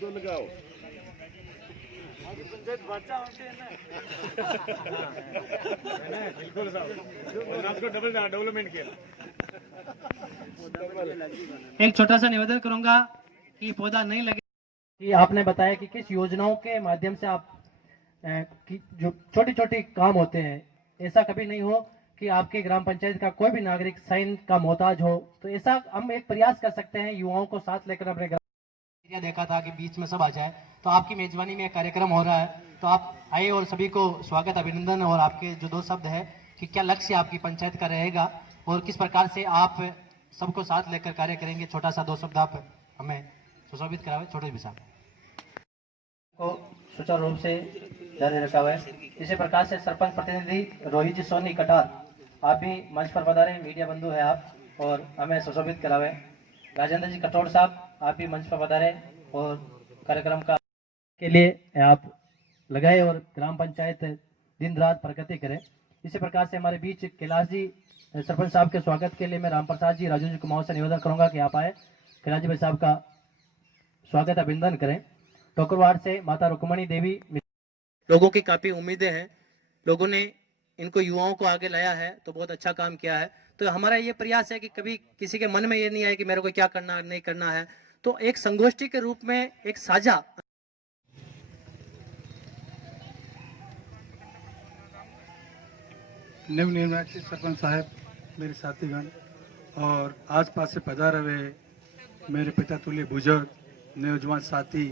दो लगाओ। डेवलपमेंट किया। एक छोटा सा निवेदन करूंगा कि पौधा नहीं लगे कि आपने बताया कि किस योजनाओं के माध्यम से आप कि जो छोटी छोटी काम होते हैं, ऐसा कभी नहीं हो कि आपके ग्राम पंचायत का कोई भी नागरिक साइन का मोहताज हो। तो ऐसा हम एक प्रयास कर सकते हैं, युवाओं को साथ लेकर अपने ग्राम देखा था कि बीच में सब आ जाए। तो आपकी मेजबानी में एक कार्यक्रम हो रहा है, तो आप आइए और सभी को स्वागत, अभिनंदन। और आपके जो 2 शब्द है कि क्या लक्ष्य आपकी पंचायत का रहेगा और किस प्रकार से आप सबको साथ लेकर कार्य करेंगे, छोटा सा 2 शब्द आप हमें सुशोभित करावे। छोटे विषय को सुचारू रूप से जारी रखा हुआ है। इसी प्रकार से सरपंच प्रतिनिधि रोहित जी सोनी कटार, आप भी मंच पर पधारे, मीडिया बंधु है आप, और हमें सुशोभित करावे। राजेंद्र जी कटोर साहब, आप भी मंच पर पधारे और कार्यक्रम का के लिए आप लगाए और ग्राम पंचायत दिन रात प्रगति करे। इसी प्रकार से हमारे बीच कैलाश जी सरपंच साहब के स्वागत के लिए मैं राम प्रसाद जी, राजू जी कुमार से निवेदन करूंगा कि आप आए, कैलाश जी भाई साहब का स्वागत अभिनंदन करें। टोकरवाड़ से माता रुक्मणी देवी, लोगों की काफी उम्मीदें हैं, लोगों ने इनको युवाओं को आगे लाया है, तो बहुत अच्छा काम किया है। तो हमारा ये प्रयास है कि कभी किसी के मन में ये नहीं आए कि मेरे को क्या करना नहीं करना है, तो एक संगोष्ठी के रूप में एक साझा नवनिर्वाचित सरपंच साहब, मेरे साथीगण और आसपास से पधारे हुए मेरे पिता तुल्य बुजुर्ग, नौजवान साथी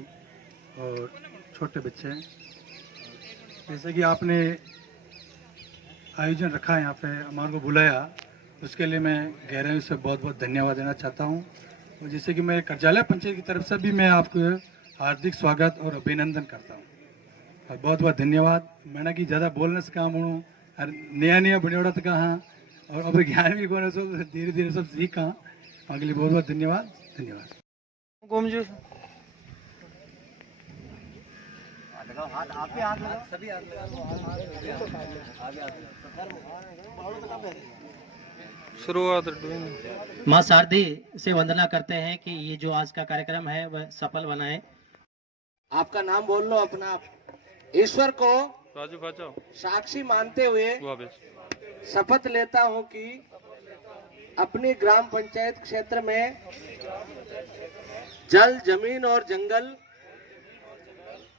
और छोटे बच्चे, जैसे कि आपने आयोजन रखा है यहाँ पे, हमारे को बुलाया, उसके लिए मैं गहराई से बहुत बहुत धन्यवाद देना चाहता हूँ। और जैसे कि मैं करजाला पंचायत की तरफ से भी मैं आपको हार्दिक स्वागत और अभिनंदन करता हूँ और बहुत बहुत धन्यवाद। मैंने कि ज़्यादा बोलने से काम हूँ और नया नया बनेड़ा तो कहाँ और अब ज्ञान भी कौन सब धीरे धीरे सब सीखा। आगे लिए बहुत बहुत धन्यवाद। धन्यवाद। शुरुआत माँ शारदी से वंदना करते हैं कि ये जो आज का कार्यक्रम है वह सफल बनाए। आपका नाम बोल लो अपना। ईश्वर को राजू भाचा साक्षी मानते हुए शपथ लेता हूं कि अपनी ग्राम पंचायत क्षेत्र में जल, जमीन और जंगल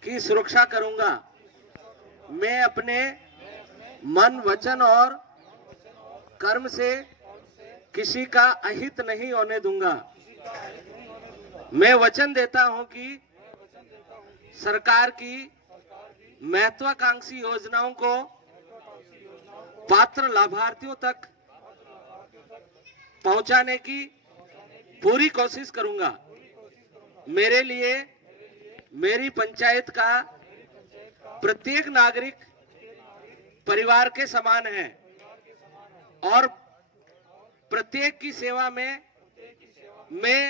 की सुरक्षा करूंगा। मैं अपने मन, वचन और कर्म से किसी का अहित नहीं होने दूंगा। मैं वचन देता हूं कि सरकार की महत्वाकांक्षी योजनाओं को पात्र लाभार्थियों तक पहुंचाने की पूरी कोशिश करूंगा। मेरे लिए मेरी पंचायत का प्रत्येक नागरिक परिवार के समान है और प्रत्येक की सेवा में मैं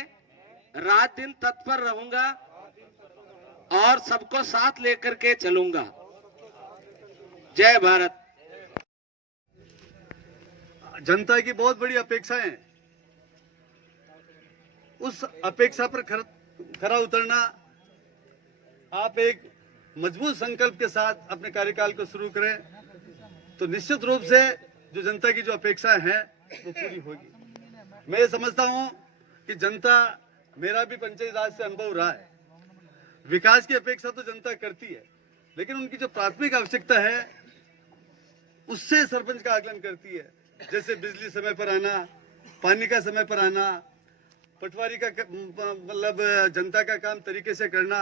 रात दिन तत्पर रहूंगा और सबको साथ लेकर के चलूंगा। जय भारत। जनता की बहुत बड़ी अपेक्षाएं हैं, उस अपेक्षा पर खरा उतरना, आप एक मजबूत संकल्प के साथ अपने कार्यकाल को शुरू करें तो निश्चित रूप से जो जनता की जो अपेक्षाएं हैं वो पूरी होगी। मैं समझता हूं कि जनता, मेरा भी पंचायत राज से अनुभव रहा है, विकास की अपेक्षा तो जनता करती है, लेकिन उनकी जो प्राथमिक आवश्यकता है उससे सरपंच का आकलन करती है। जैसे बिजली समय पर आना, पानी का समय पर आना, पटवारी का मतलब जनता का काम तरीके से करना,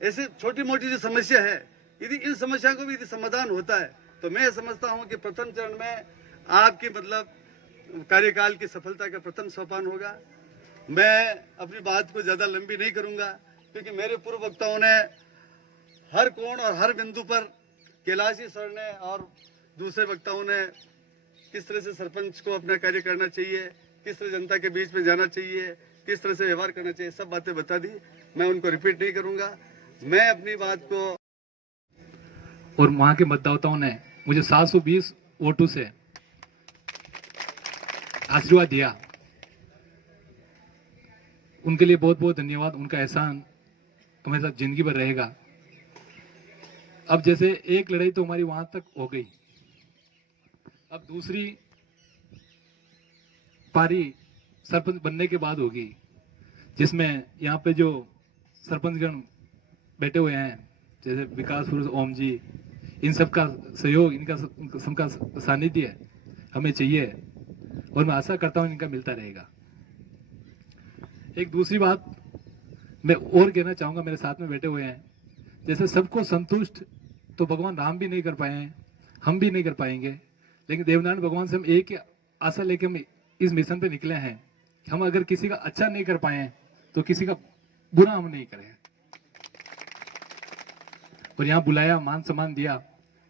ऐसे छोटी मोटी जो समस्या है, यदि इन समस्या को भी यदि समाधान होता है तो मैं समझता हूं कि प्रथम चरण में आपकी मतलब कार्यकाल की सफलता का प्रथम सोपान होगा। मैं अपनी बात को ज्यादा लंबी नहीं करूंगा क्योंकि मेरे पूर्व वक्ताओं ने हर कोण और हर बिंदु पर, कैलाशी सर ने और दूसरे वक्ताओं ने किस तरह से सरपंच को अपना कार्य करना चाहिए, किस तरह जनता के बीच में जाना चाहिए, किस तरह से व्यवहार करना चाहिए, सब बातें बता दी। मैं उनको रिपीट नहीं करूंगा। मैं अपनी बात को, और वहां के मतदाताओं ने मुझे 720 वोटों से आशीर्वाद दिया, उनके लिए बहुत बहुत धन्यवाद। उनका एहसान हमारे साथ जिंदगी भर रहेगा। अब जैसे एक लड़ाई तो हमारी वहां तक हो गई, अब दूसरी पारी सरपंच बनने के बाद होगी, जिसमें यहाँ पे जो सरपंचगण बैठे हुए हैं, जैसे विकास पुरुष ओम जी, इन सबका सहयोग, इनका सबका सानिध्य हमें चाहिए और मैं आशा करता हूं इनका मिलता रहेगा। एक दूसरी बात मैं और कहना चाहूंगा, मेरे साथ में बैठे हुए हैं, जैसे सबको संतुष्ट तो भगवान राम भी नहीं कर पाए हैं, हम भी नहीं कर पाएंगे, लेकिन देवनारायण भगवान से हम एक ही आशा लेके हम इस मिशन पे निकले हैं। हम अगर किसी का अच्छा नहीं कर पाए तो किसी का बुरा हम नहीं करें। और यहाँ बुलाया, मान सम्मान दिया,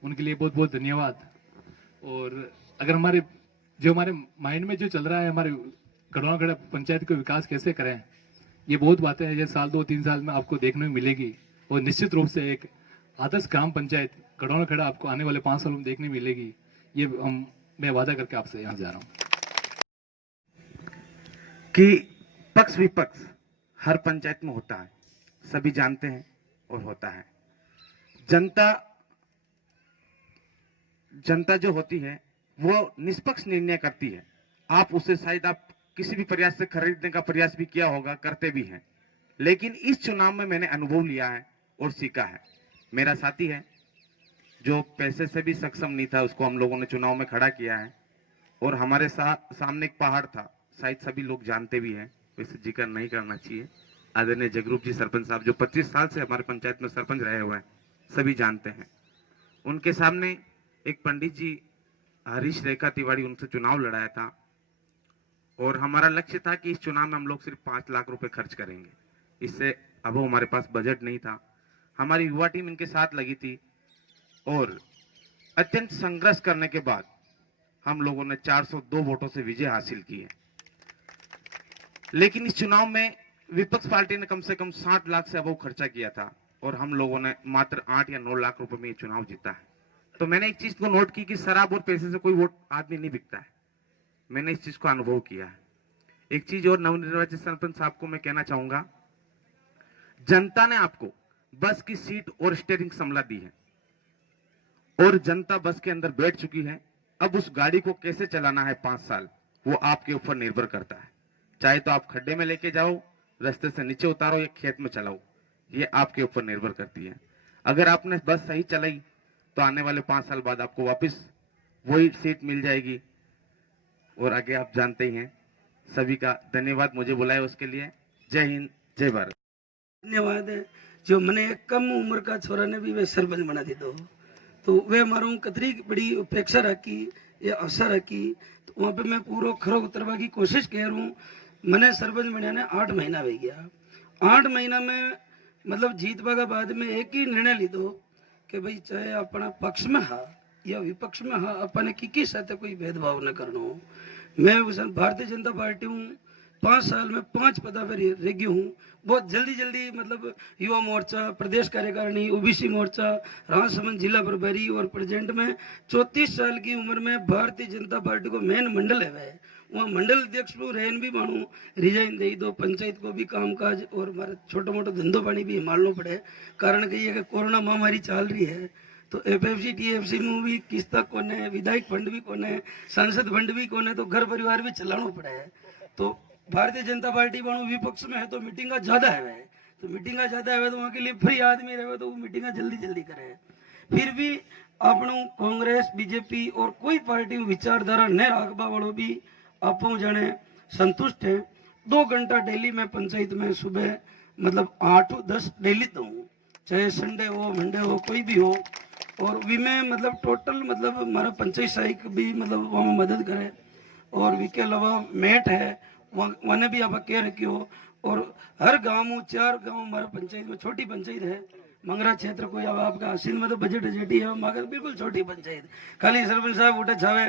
उनके लिए बहुत बहुत धन्यवाद। और अगर हमारे माइंड में जो चल रहा है, हमारे गढ़वालगढ़ पंचायत को विकास कैसे करें, ये बहुत बातें हैं ये साल 2-3 साल में आपको देखने को मिलेगी। और निश्चित रूप से एक आदर्श ग्राम पंचायत गढ़वालगढ़ आपको आने वाले 5 सालों में देखने मिलेगी। ये मैं वादा करके आपसे यहाँ जा रहा हूँ कि पक्ष विपक्ष हर पंचायत में होता है, सभी जानते हैं और होता है। जनता जो होती है वो निष्पक्ष निर्णय करती है। आप उसे शायद आप किसी भी प्रयास से खरीदने का प्रयास भी किया होगा, करते भी हैं, लेकिन इस चुनाव में मैंने अनुभव लिया है और सीखा है। मेरा साथी है जो पैसे से भी सक्षम नहीं था, उसको हम लोगों ने चुनाव में खड़ा किया है। और हमारे सामने एक पहाड़ था, शायद सभी लोग जानते भी हैं, वैसे जिक्र नहीं करना चाहिए। आदरणीय जगरूप जी सरपंच साहब जो 25 साल से हमारे पंचायत में सरपंच रहे हुए हैं, सभी जानते हैं। उनके सामने एक पंडित जी हरीश रेखा तिवारी, उनसे चुनाव लड़ाया था और हमारा लक्ष्य था कि इस चुनाव में हम लोग सिर्फ 5 लाख रुपए खर्च करेंगे, इससे अब हमारे पास बजट नहीं था। हमारी युवा टीम इनके साथ लगी थी और अत्यंत संघर्ष करने के बाद हम लोगों ने 402 वोटों से विजय हासिल की है। लेकिन इस चुनाव में विपक्ष पार्टी ने कम से कम 60 लाख से अबव खर्चा किया था और हम लोगों ने मात्र 8 या 9 लाख रुपए में ये चुनाव जीता है। तो मैंने एक चीज को नोट की कि शराब और पैसे से कोई वोट आदमी नहीं बिकता है। मैंने इस चीज को अनुभव किया है। एक चीज और नवनिर्वाचित सरपंच साहब को मैं कहना चाहूंगा, जनता ने आपको बस की सीट और स्टीयरिंग संभला दी है और जनता बस के अंदर बैठ चुकी है। अब उस गाड़ी को कैसे चलाना है 5 साल, वो आपके ऊपर निर्भर करता है। चाहे तो आप खड्डे में लेके जाओ, रास्ते से नीचे उतारो या खेत में चलाओ, ये आपके ऊपर निर्भर करती है। अगर आपने बस सही चलाई तो आने वाले 5 साल बाद आपको वापस वही सीट मिल जाएगी। और आगे आप जानते ही हैं। सभी का धन्यवाद मुझे बुलाए उसके लिए। जय हिंद, जय भारत। धन्यवाद है जो मैंने कम उम्र का छोरा ने भी वे सरपंच बना दी तो वे मारू कतरी बड़ी उपेक्षा रखी या आशा रखी, तो वहाँ पे मैं पूरा खरो उतरवा की कोशिश कर रहा हूँ। मैंने सरपंच बनने ने 8 महीना हो गया। 8 महीना में मतलब जीतवा के बाद में एक ही निर्णय ली दो कि भाई चाहे अपना पक्ष में हा या विपक्ष में हा, अपने की साथ कोई भेदभाव न करना। मैं भारतीय जनता पार्टी हूँ, 5 साल में 5 पदा पर रेगी हूँ। बहुत जल्दी मतलब युवा मोर्चा, प्रदेश कार्यकारिणी, ओबीसी मोर्चा, राजसमंद जिला प्रभारी और प्रेजेंट में 34 साल की उम्र में भारतीय जनता पार्टी को मेन मंडल है वहाँ मंडल अध्यक्ष को रहन भी मानू रिजाइन दे दो। पंचायत को भी कामकाज और हमारे छोटा मोटा धंधो पानी भी संभालना पड़े, कारण कही है कि कोरोना महामारी चल रही है तो एफएफसी टीएफसी में भी किस्ता कोने, विधायक फंड भी कोने, सांसद फंड भी कोने, तो घर परिवार भी चलाना पड़े है। तो भारतीय जनता पार्टी बाणु विपक्ष में है तो मीटिंग ज्यादा है, तो मीटिंग ज्यादा है तो वहाँ के लिए फ्री आदमी रहे तो वो मीटिंग जल्दी करे। फिर भी आपनो कांग्रेस बीजेपी और कोई पार्टी विचारधारा न रखवा वालों भी आपो जाने संतुष्ट है। 2 घंटा डेली में पंचायत में सुबह मतलब 8-10 डेली तो हूँ, चाहे संडे हो मंडे हो कोई भी हो। और वी में मतलब टोटल मतलब हमारा पंचायत सहायक भी मतलब वहाँ मदद करे और वी के अलावा मेट है वहाँ भी आप कह रखी हो। और हर गांव 4 गांव हमारा पंचायत में, छोटी पंचायत है मंगरा क्षेत्र को, अब आपका आशीन में तो बजट जेटी है मगर बिल्कुल छोटी पंचायत। खाली सरपंच साहब उठे छावे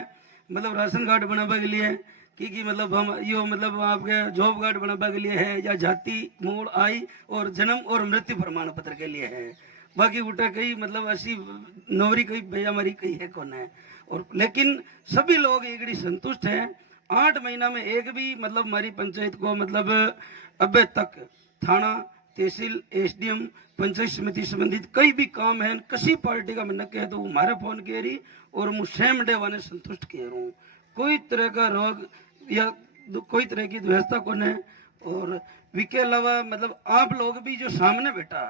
मतलब राशन कार्ड बनाने के लिए कि मतलब हम यो मतलब आपके जॉब कार्ड बनाने के लिए है या जाति मूल आय और जन्म और मृत्यु प्रमाण पत्र के लिए है। बाकी उठा कई मतलब ऐसी नौकरी कई भैया हमारी कई है कौन है। और लेकिन सभी लोग एक संतुष्ट हैं। 8 महीना में एक भी मतलब हमारी पंचायत को मतलब अब तक थाना तहसील एसडीएम पंचायत समिति संबंधित कई भी काम है किसी पार्टी का मन कहे तो वो हमारे फोन कह रही और मुझ सेम डे वाने संतुष्ट कह रहा हूँ। कोई तरह का रोग या कोई तरह की व्यवस्था को नहीं। और विके अलावा मतलब आप लोग भी जो सामने बैठा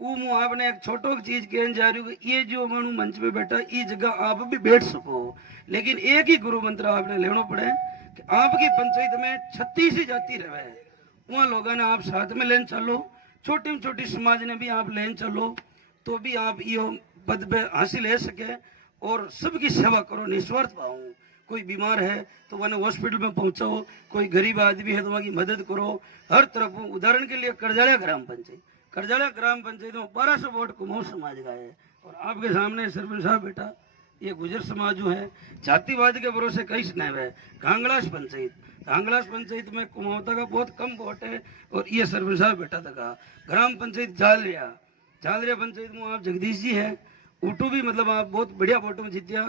वो मुँह आपने एक छोटो चीज कहने जा रही हूँ, ये जो मनु मंच पे बैठा ये जगह आप भी बैठ सको, लेकिन एक ही गुरु मंत्र आपने लेना पड़े कि आपकी पंचायत में 36 ही जाति रहे, वहाँ लोगों ने आप साथ में लेन चलो, छोटी छोटी समाज ने भी आप लेन चलो तो भी आप ये पद पे हासिल ले सके और सबकी सेवा करो निस्वार्थ भाव। कोई बीमार है तो वह हॉस्पिटल में पहुंचाओ, कोई गरीब आदमी है तो वहाँ की मदद करो हर तरफ। उदाहरण के लिए करजाड़ा ग्राम पंचायत में 1200 वोट कुमाऊं समाज का है और आपके सामने सरपंच साहब बेटा ये गुजर समाज जो है जातिवाद के भरोसे कई नहीं है। घांगलास पंचायत में कुमाऊता का बहुत कम वोट है और ये सरपंच साहब बेटा था। ग्राम पंचायत झालरिया पंचायत में आप जगदीश जी है, उटू भी मतलब आप बहुत बढ़िया वोटों में जीतिया।